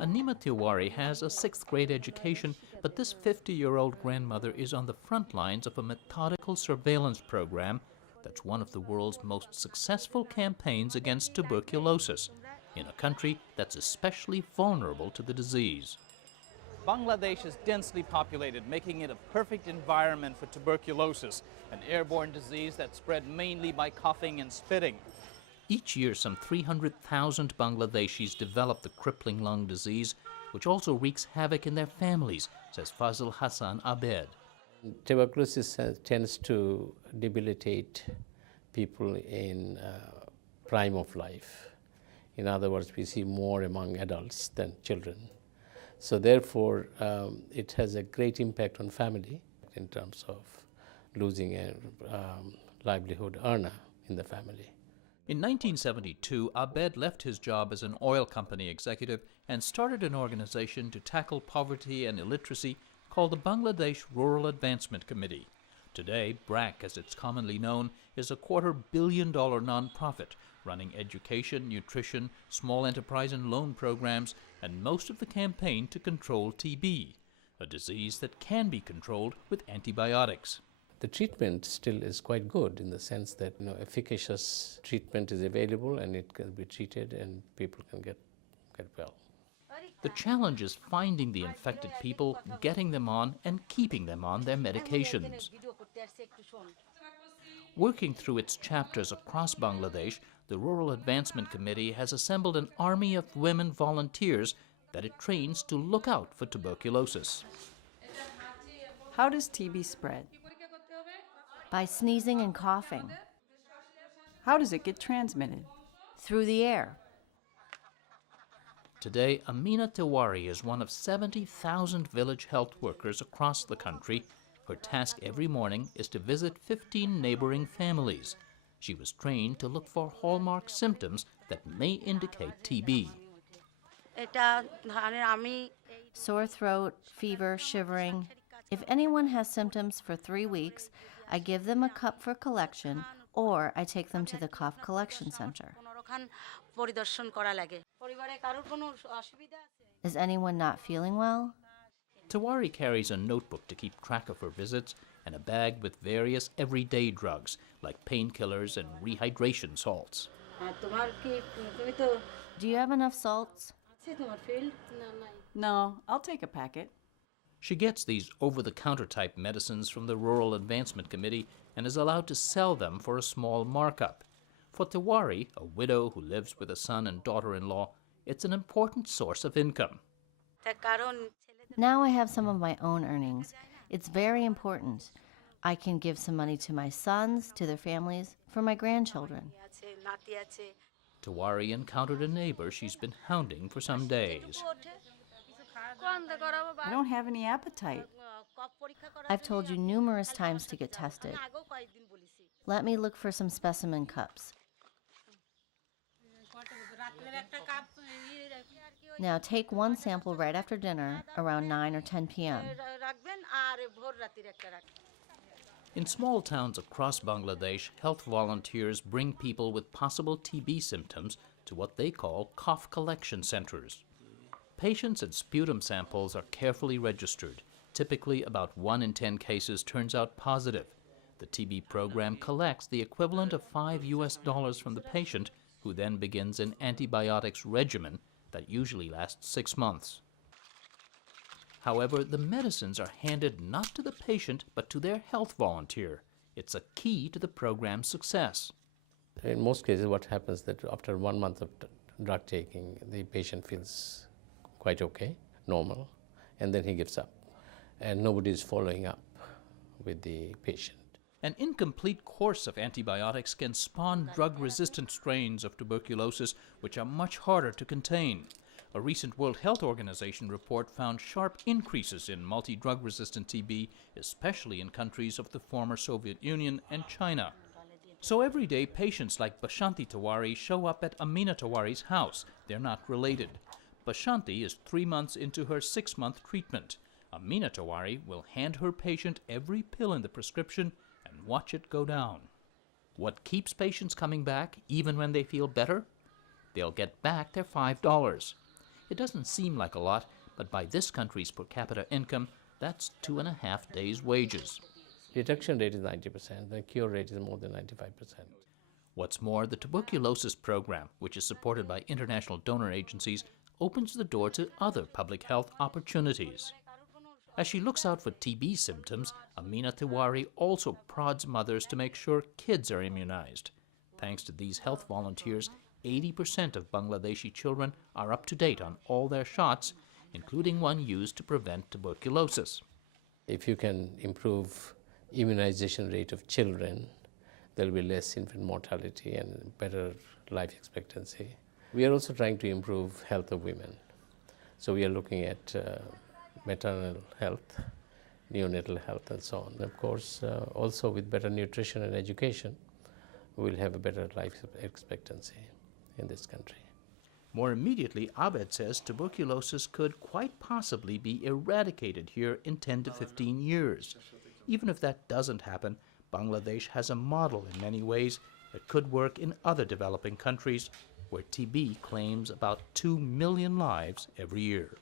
Anima Tiwari has a 6th grade education, but this 50-year-old grandmother is on the front lines of a methodical surveillance program that's one of the world's most successful campaigns against tuberculosis, in a country that's especially vulnerable to the disease. Bangladesh is densely populated, making it a perfect environment for tuberculosis, an airborne disease that's spread mainly by coughing and spitting. Each year, some 300,000 Bangladeshis develop the crippling lung disease, which also wreaks havoc in their families, says Fazil Hassan Abed. Tuberculosis tends to debilitate people in prime of life. In other words, we see more among adults than children. So therefore, it has a great impact on family in terms of losing a livelihood earner in the family. In 1972, Abed left his job as an oil company executive and started an organization to tackle poverty and illiteracy called the Bangladesh Rural Advancement Committee. Today, BRAC, as it's commonly known, is a $250 million nonprofit running education, nutrition, small enterprise and loan programs, and most of the campaign to control TB, a disease that can be controlled with antibiotics. The treatment still is quite good in the sense that efficacious treatment is available and it can be treated and people can get well. The challenge is finding the infected people, getting them on, and keeping them on their medications. Working through its chapters across Bangladesh, the Rural Advancement Committee has assembled an army of women volunteers that it trains to look out for tuberculosis. How does TB spread? By sneezing and coughing. How does it get transmitted? Through the air. Today, Amina Tiwari is one of 70,000 village health workers across the country. Her task every morning is to visit 15 neighboring families. She was trained to look for hallmark symptoms that may indicate TB. Sore throat, fever, shivering. If anyone has symptoms for 3 weeks, I give them a cup for collection, or I take them to the cough collection center. Is anyone not feeling well? Tiwari carries a notebook to keep track of her visits and a bag with various everyday drugs like painkillers and rehydration salts. Do you have enough salts? No, I'll take a packet. She gets these over-the-counter type medicines from the Rural Advancement Committee and is allowed to sell them for a small markup. For Tiwari, a widow who lives with a son and daughter-in-law, it's an important source of income. Now I have some of my own earnings. It's very important. I can give some money to my sons, to their families, for my grandchildren. Tiwari encountered a neighbor she's been hounding for some days. I don't have any appetite. I've told you numerous times to get tested. Let me look for some specimen cups. Now take one sample right after dinner, around 9 or 10 p.m. In small towns across Bangladesh, health volunteers bring people with possible TB symptoms to what they call cough collection centers. Patients and sputum samples are carefully registered. Typically, about 1 in 10 cases turns out positive. The TB program collects the equivalent of $5 from the patient, who then begins an antibiotics regimen that usually lasts 6 months. However, the medicines are handed not to the patient, but to their health volunteer. It's a key to the program's success. In most cases, what happens is that after 1 month of drug taking, the patient feels quite okay, normal, and then he gives up. And nobody is following up with the patient. An incomplete course of antibiotics can spawn drug-resistant strains of tuberculosis, which are much harder to contain. A recent World Health Organization report found sharp increases in multi-drug-resistant TB, especially in countries of the former Soviet Union and China. So every day, patients like Bashanti Tiwari show up at Amina Tiwari's house. They're not related. Bashanti is 3 months into her 6-month treatment. Amina Tiwari will hand her patient every pill in the prescription and watch it go down. What keeps patients coming back, even when they feel better? they'll get back their $5. It doesn't seem like a lot, but by this country's per capita income, that's 2.5 days' wages. Detection rate is 90%, the cure rate is more than 95%. What's more, the tuberculosis program, which is supported by international donor agencies, opens the door to other public health opportunities. As she looks out for TB symptoms, Amina Tiwari also prods mothers to make sure kids are immunized. Thanks to these health volunteers, 80% of Bangladeshi children are up to date on all their shots, including one used to prevent tuberculosis. If you can improve immunization rate of children, there will be less infant mortality and better life expectancy. We are also trying to improve health of women. So we are looking at maternal health, neonatal health, and so on. Of course, also with better nutrition and education, we will have a better life expectancy in this country. More immediately, Abed says tuberculosis could quite possibly be eradicated here in 10 to 15 years. Even if that doesn't happen, Bangladesh has a model in many ways that could work in other developing countries where TB claims about 2 million lives every year.